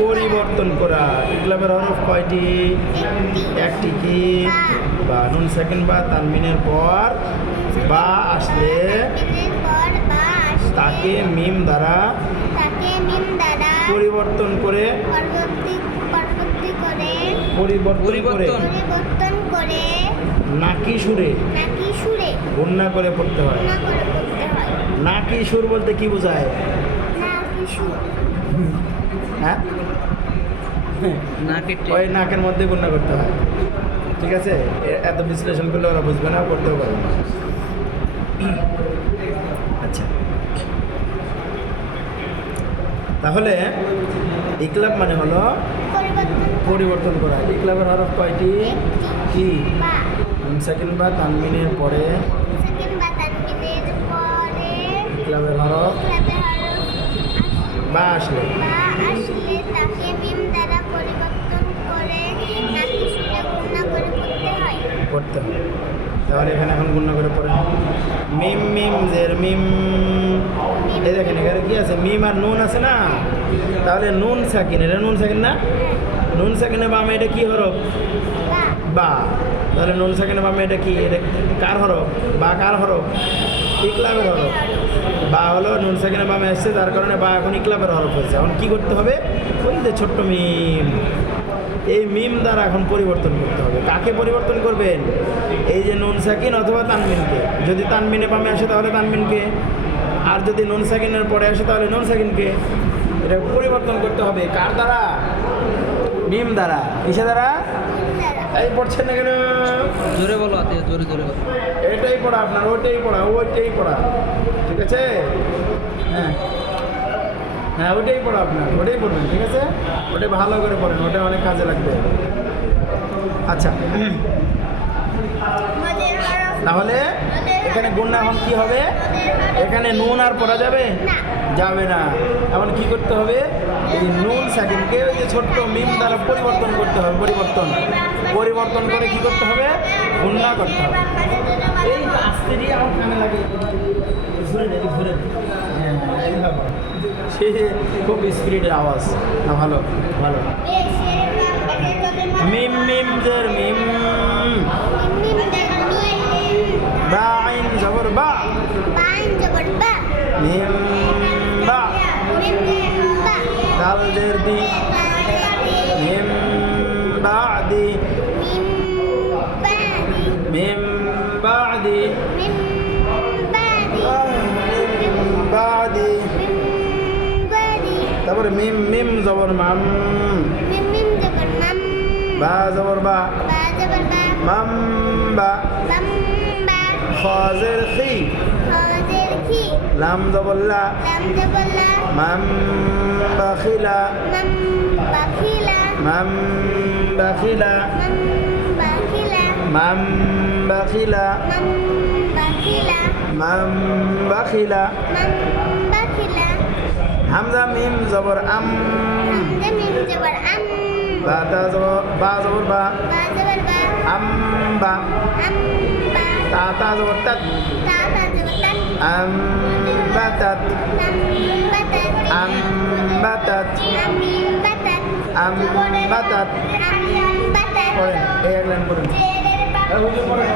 পরিবর্তন করা। ইকলাবের হরফ কয়টি? একটি কি? বা নুন সেকেন্ড বা তানমিনের পর বা আসলে তাকে মিম দ্বারা পরিবর্তন করে পরবর্তী পরবর্তী করে পরিবর্তন করে নাকি সুরে সুরে করে পড়তে হয়। নাকি সুর বলতে কি বোঝায়? হ্যাঁ। ওই নাকের মধ্যে গুন্না করতে হয়। ঠিক আছে? এত বিশ্লেষণ করলে ওরা বুঝবে না করতেও পারবে না। আচ্ছা। তাহলে ইকলাব মানে হলো পরিবর্তন। পরিবর্তন করা। ইকলাবের হরফ কয়টি? কি? সেকেন্ড বা তানমিনের পরে? সেকেন্ড পরে। ইকলাবের হরফ? বা আসলে। আসলে তাকে মিম দ্বারা পরিবর্তন করে নাকি সুরে গুণা করে করতে হয়। পড়তে হবে তাহলে এখানে এখন গুণনা করে পড়ে। মিম মিম জের মিম। এই দেখেন এখানে কি আছে? মিম আর নুন আছে না? তাহলে নুন সাকিন এটা নুন সাকিন না? নুন সাকিনে বামে এটা কি হরফ? বা। তাহলে নুন সাকিনে বামে এটা কি? এটা কার হরফ? বা কার হরফ? ইকলাবের হরফ। বা হলো নুন সাকিনে বামে আসছে তার কারণে বা এখন ইকলাবের হরফ হয়েছে। এখন কী করতে হবে? ওই যে ছোট্ট মিম। এই মিম দ্বারা এখন পরিবর্তন করতে হবে। কাকে পরিবর্তন করবেন? এই যে নুন সাকিন অথবা তানমিনকে। যদি তানমিনে বামে আসে তাহলে তানমিনকে। আর যদি নুন সাকিনের পরে আসে তাহলে নুন সাকিনকে এটা পরিবর্তন করতে হবে। কার দ্বারা? মিম দ্বারা। কিসে দ্বারা দ্বারা? এই পড়ছেন না কেন? জোরে বলো আতে জোরে জোরে বলো। এটাই পড়া আপনার ওইটাই পড়া ওইটাই পড়া। ঠিক আছে? হ্যাঁ। হ্যাঁ ওইটাই পড়া আপনার ওটাই পড়বেন ঠিক আছে? ওটাই ভালো করে পড়েন ওটা অনেক কাজে লাগবে। আচ্ছা। তাহলে এখানে গুণনা এখন কি হবে? এখানে নুন আর পড়া যাবে? না যাবে না। এখন কি করতে হবে? এই নুন সাকিনকে ওই যে ছোট্ট মিম দ্বারা পরিবর্তন করতে হবে পরিবর্তন। পরিবর্তন করে কি করতে হবে? গুণনা করতে হবে। এই আস্তে দিয়ে আমার কানে লাগে। ঘুরে নেই ঘুরে নেই। হ্যাঁ সে খুব স্পিরিটের আওয়াজ। না ভালো। ভালো। মিম মিম জের মিম। মিম বা। দাল জের দি মিম বাদি মিম মিম তারপরে মিম মিম জবর মাম। বা জবর বা। মাম বা। খাজের খি লাম জবর লা মাম বাখিলা। মাম বাখিলা। মাম বাখিলা। মাম বাখিলা। হামজা মিম জবর আম। বা তা জবর বা। জবর বা। আম বা। তা তা জবর আম আম আম এক পড়েন এই হুজুর পড়েন